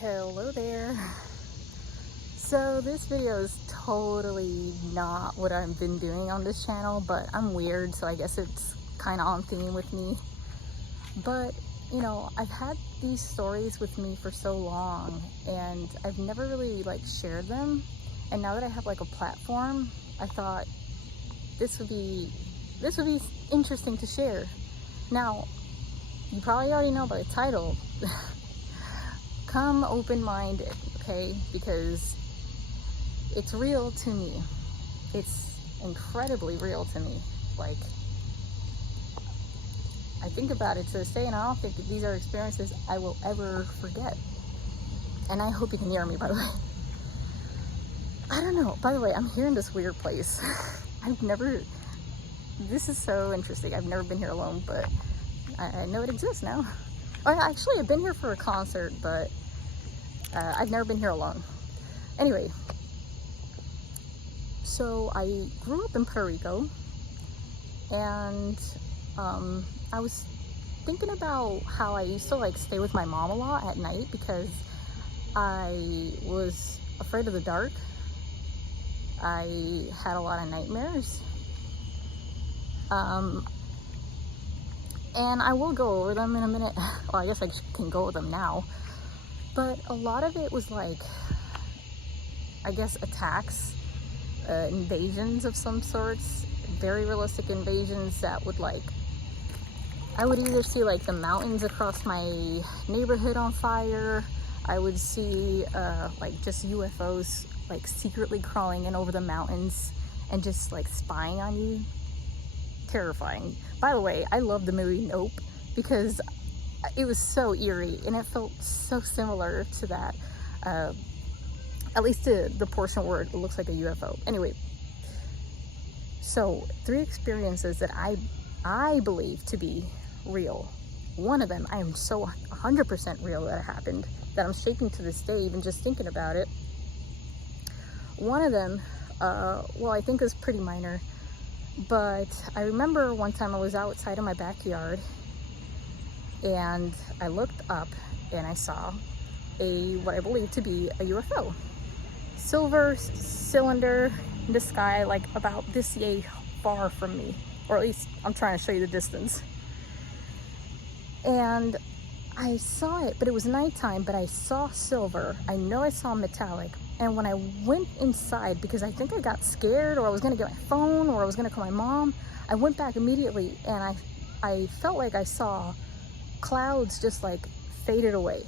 Hello there. So this video is totally not what I've been doing on this channel, but I'm weird, so I guess it's kind of on theme with me. But you know, I've had these stories with me for so long and I've never really like shared them, and now that I have like a platform, I thought this would be interesting to share. Now, you probably already know by the title. Come open-minded, okay? Because it's real to me. It's incredibly real to me. Like, I think about it to this day, and I don't think that these are experiences I will ever forget. And I hope you can hear me, by the way. I don't know. By the way, I'm here in this weird place. This is so interesting. I've never been here alone, but I know it exists now. Oh, actually, I've been here for a concert, but I've never been here alone. Anyway, so I grew up in Puerto Rico, and I was thinking about how I used to like stay with my mom a lot at night because I was afraid of the dark. I had a lot of nightmares. And I will go over them in a minute. Well, I guess I can go over them now. But a lot of it was like, I guess, attacks, invasions of some sorts, very realistic invasions that would like, I would either see like the mountains across my neighborhood on fire. I would see like just UFOs like secretly crawling in over the mountains and just like spying on you. Terrifying. By the way, I love the movie Nope because it was so eerie and it felt so similar to that, at least to the portion where it looks like a UFO. Anyway, so 3 experiences that I believe to be real. One of them, I am so 100% real that it happened that I'm shaking to this day even just thinking about it. One of them, well, I think is pretty minor. But I remember one time I was outside in my backyard and I looked up and I saw what I believe to be a UFO. Silver cylinder in the sky, like about this yay far from me, or at least I'm trying to show you the distance. And I saw it, but it was nighttime, but I saw silver. I know I saw metallic. And when I went inside, because I think I got scared or I was gonna get my phone or I was gonna call my mom, I went back immediately and I felt like I saw clouds just like faded away.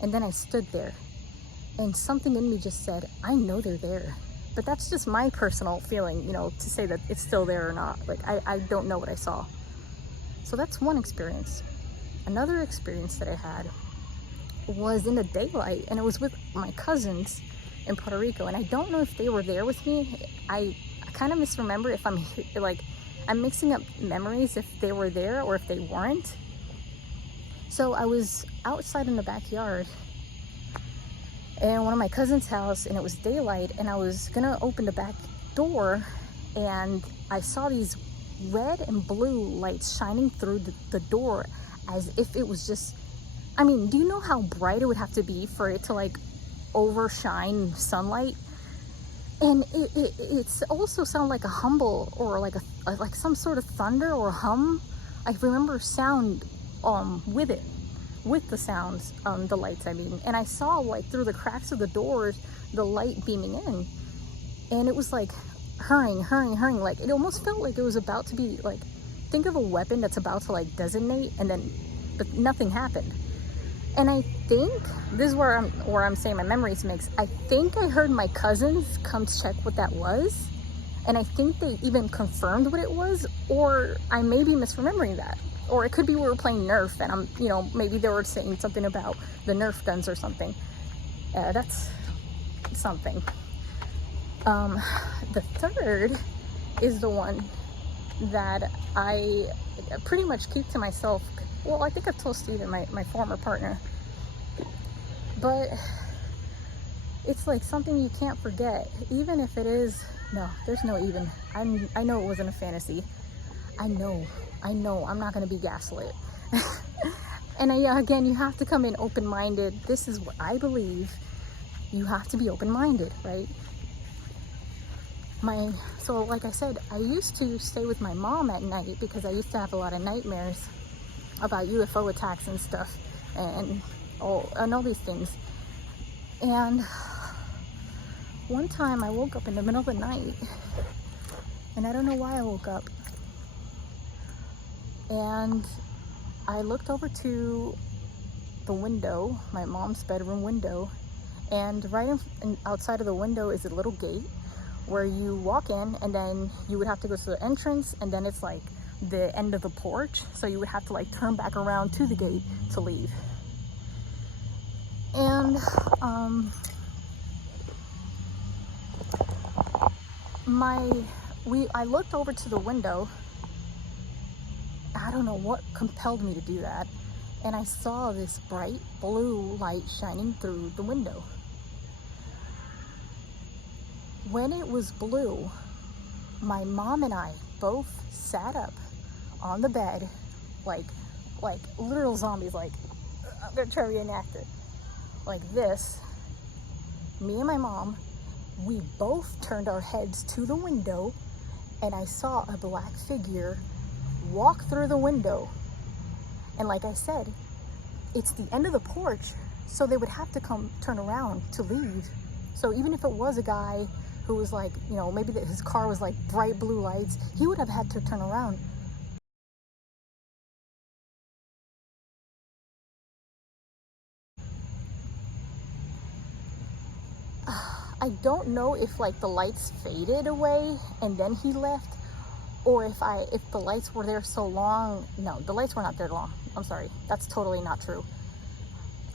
And then I stood there and something in me just said, I know they're there. But that's just my personal feeling, you know, to say that it's still there or not. Like, I don't know what I saw. So that's one experience. Another experience that I had was in the daylight, and it was with my cousins in Puerto Rico, and I don't know if they were there with me. I kind of misremember if I'm mixing up memories if they were there or if they weren't. So I was outside in the backyard in one of my cousin's house, and it was daylight, and I was gonna open the back door, and I saw these red and blue lights shining through the door as if it was just, I mean, do you know how bright it would have to be for it to like overshine sunlight? And it also sounded like a humble or like some sort of thunder or hum. I remember sound with it, with the sounds, the lights I mean. And I saw like through the cracks of the doors, the light beaming in. And it was like hurrying. Like it almost felt like it was about to be like, think of a weapon that's about to like detonate but nothing happened. And I think this is where I'm saying my memories mix. I think I heard my cousins come to check what that was, and I think they even confirmed what it was, or I may be misremembering that, or it could be we were playing Nerf and maybe they were saying something about the Nerf guns or something. That's something. The third is the one that I pretty much keep to myself. Well, I think I've told Steven, my former partner, but it's like something you can't forget, even if it is, no, there's no even. I know it wasn't a fantasy. I know, I'm not going to be gaslit. And again, you have to come in open-minded. This is what I believe. You have to be open-minded, right? So like I said, I used to stay with my mom at night because I used to have a lot of nightmares about UFO attacks and stuff, and all these things. And one time I woke up in the middle of the night, and I don't know why I woke up, and I looked over to the window, my mom's bedroom window, and right outside of the window is a little gate where you walk in, and then you would have to go to the entrance, and then it's like the end of the porch, so you would have to like turn back around to the gate to leave. And I looked over to the window. I don't know what compelled me to do that, and I saw this bright blue light shining through the window. When it was blue, my mom and I both sat up on the bed like literal zombies, like I'm gonna try to reenact it like this. Me and my mom, we both turned our heads to the window, and I saw a black figure walk through the window. And like I said, it's the end of the porch, so they would have to turn around to leave. So even if it was a guy who was like, you know, maybe his car was like bright blue lights, he would have had to turn around. I don't know if like the lights faded away and then he left, or if the lights were there so long. No, the lights were not there long. I'm sorry, that's totally not true.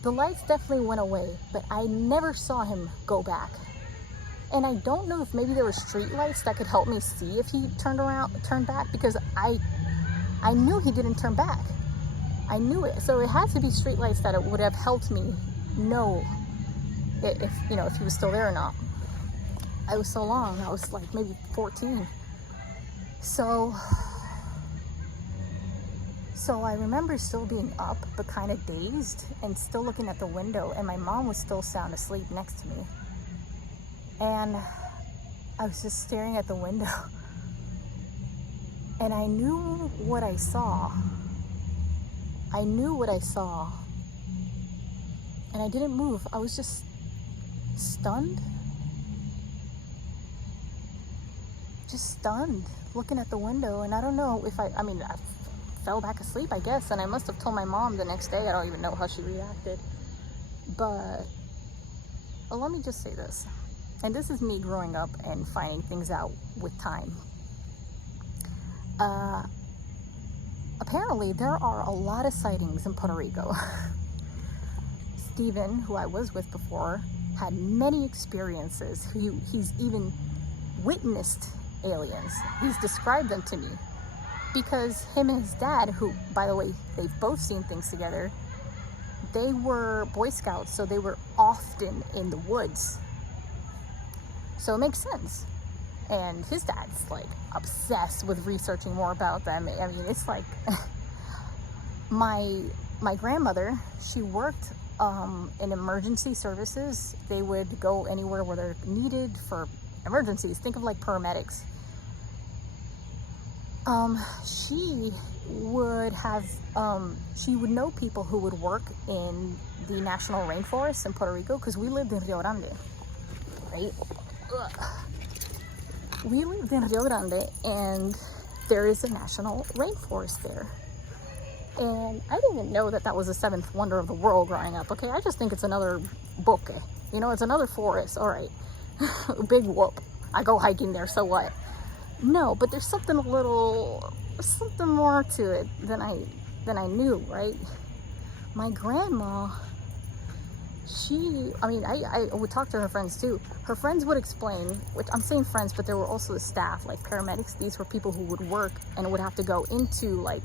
The lights definitely went away, but I never saw him go back. And I don't know if maybe there were street lights that could help me see if he turned back, because I knew he didn't turn back. I knew it. So it had to be street lights that it would have helped me know if he was still there or not. I was so long. I was like maybe 14. So I remember still being up, but kind of dazed and still looking at the window, and my mom was still sound asleep next to me. And I was just staring at the window, and I knew what I saw. And I didn't move. I was just stunned. Looking at the window. And I don't know if I fell back asleep, I guess. And I must have told my mom the next day. I don't even know how she reacted. But let me just say this. And this is me growing up and finding things out with time. Apparently, there are a lot of sightings in Puerto Rico. Steven, who I was with before, had many experiences. He's even witnessed aliens. He's described them to me. Because him and his dad, who, by the way, they've both seen things together, they were Boy Scouts, so they were often in the woods. So it makes sense. And his dad's like obsessed with researching more about them. I mean, it's like my grandmother, she worked in emergency services. They would go anywhere where they're needed for emergencies. Think of like paramedics. She would know people who would work in the national rainforest in Puerto Rico, because we lived in Rio Grande, right? We lived in Rio Grande, and there is a national rainforest there. And I didn't even know that was the seventh wonder of the world growing up, okay? I just think it's another bosque. It's another forest, all right. Big whoop. I go hiking there, so what? No, but there's something more to it than I knew, right? My grandma, I would talk to her friends too. Her friends would explain, which I'm saying friends, but there were also the staff, like paramedics. These were people who would work and would have to go into like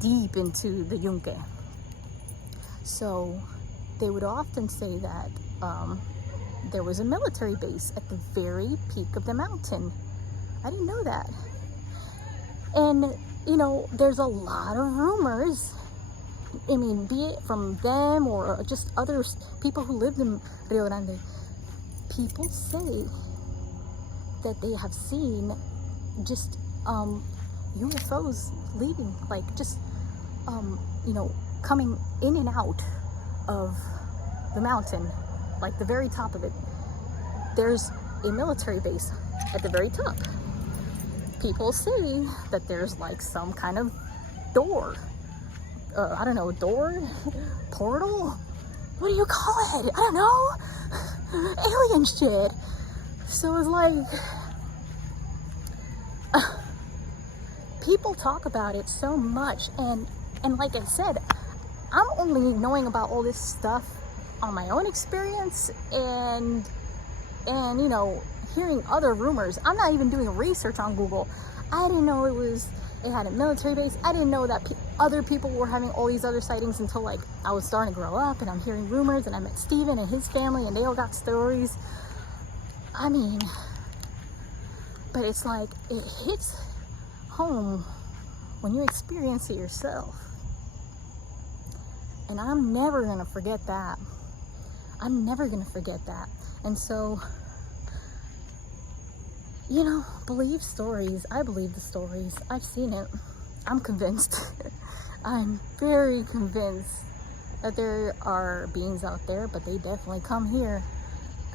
deep into the Yunque. So they would often say that there was a military base at the very peak of the mountain. I didn't know that. And there's a lot of rumors I mean, be it from them or just other people who lived in Rio Grande, people say that they have seen just UFOs leaving, like just you know, coming in and out of the mountain, like the very top of it. There's a military base at the very top. People say that there's like some kind of door, I don't know, door, portal, what do you call it? I don't know, alien shit. So it's like, people talk about it so much, and like I said, I'm only knowing about all this stuff on my own experience and you know, hearing other rumors. I'm not even doing research on Google. I didn't know it had a military base. I didn't know that other people were having all these other sightings until like I was starting to grow up, and I'm hearing rumors, and I met Steven and his family, and they all got stories. I mean, but it's like, it hits home when you experience it yourself. And I'm never gonna forget that. I'm never gonna forget that. And so, you know, believe stories. I believe the stories. I've seen it. I'm convinced. I'm very convinced that there are beings out there, but they definitely come here.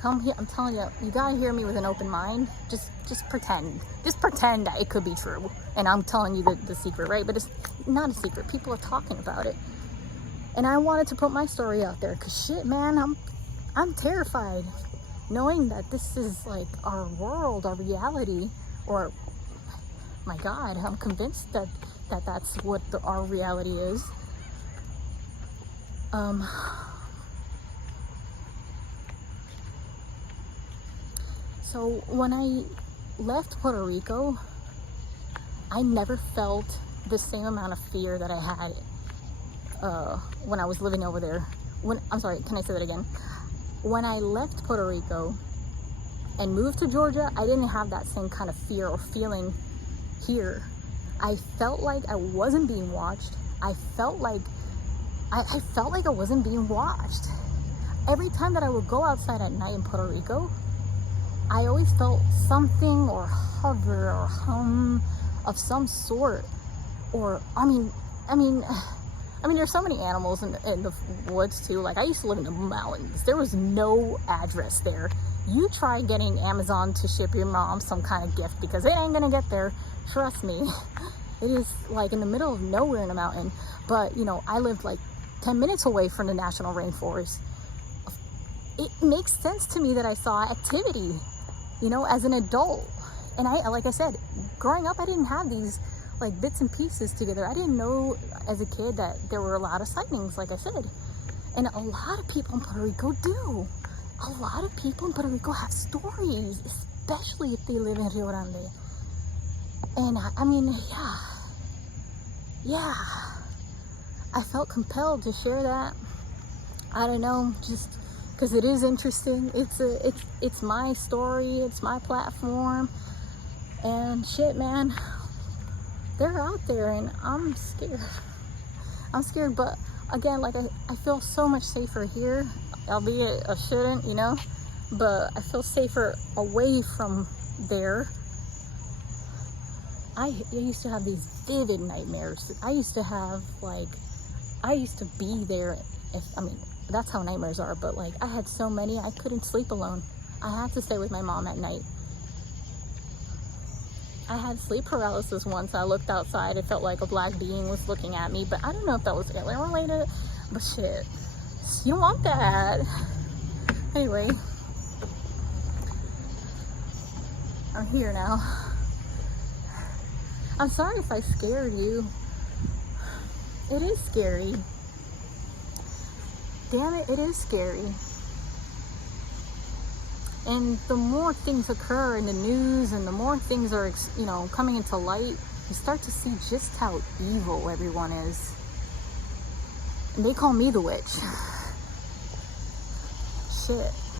Come here. I'm telling you, you gotta hear me with an open mind. Just pretend. Just pretend that it could be true. And I'm telling you the secret, right? But it's not a secret. People are talking about it. And I wanted to put my story out there, because shit, man, I'm terrified knowing that this is like our world, our reality, or my God, I'm convinced that that's what our reality is. So when I left Puerto Rico, I never felt the same amount of fear that I had when I was living over there. I'm sorry, can I say that again? When I left Puerto Rico and moved to Georgia, I didn't have that same kind of fear or feeling here. I felt like I wasn't being watched. I felt like I wasn't being watched. Every time that I would go outside at night in Puerto Rico, I always felt something or hover or hum of some sort. Or, I mean, there's so many animals in the woods too. Like, I used to live in the mountains. There was no address there. You try getting Amazon to ship your mom some kind of gift, because it ain't gonna get there. Trust me. It is like in the middle of nowhere in a mountain. But, you know, I lived like 10 minutes away from the national rainforest. It makes sense to me that I saw activity, you know, as an adult. And like I said, growing up, I didn't have these like bits and pieces together. I didn't know as a kid that there were a lot of sightings, like I said. And a lot of people in Puerto Rico do. A lot of people in Puerto Rico have stories, especially if they live in Rio Grande. And I mean, yeah, I felt compelled to share that. I don't know, just because it is interesting. It's my story, it's my platform, and shit, man, they're out there, and I'm scared. I'm scared, but again, like I feel so much safer here, albeit I shouldn't, you know, but I feel safer away from there. I used to have these vivid nightmares. I used to be there. That's how nightmares are, but like I had so many, I couldn't sleep alone. I had to stay with my mom at night. I had sleep paralysis once. I looked outside, it felt like a black being was looking at me, but I don't know if that was alien related, but shit, you don't want that. Anyway, I'm here now. I'm sorry if I scared you. It is scary. Damn it, it is scary. And the more things occur in the news and the more things are, you know, coming into light, you start to see just how evil everyone is. And they call me the witch. Shit.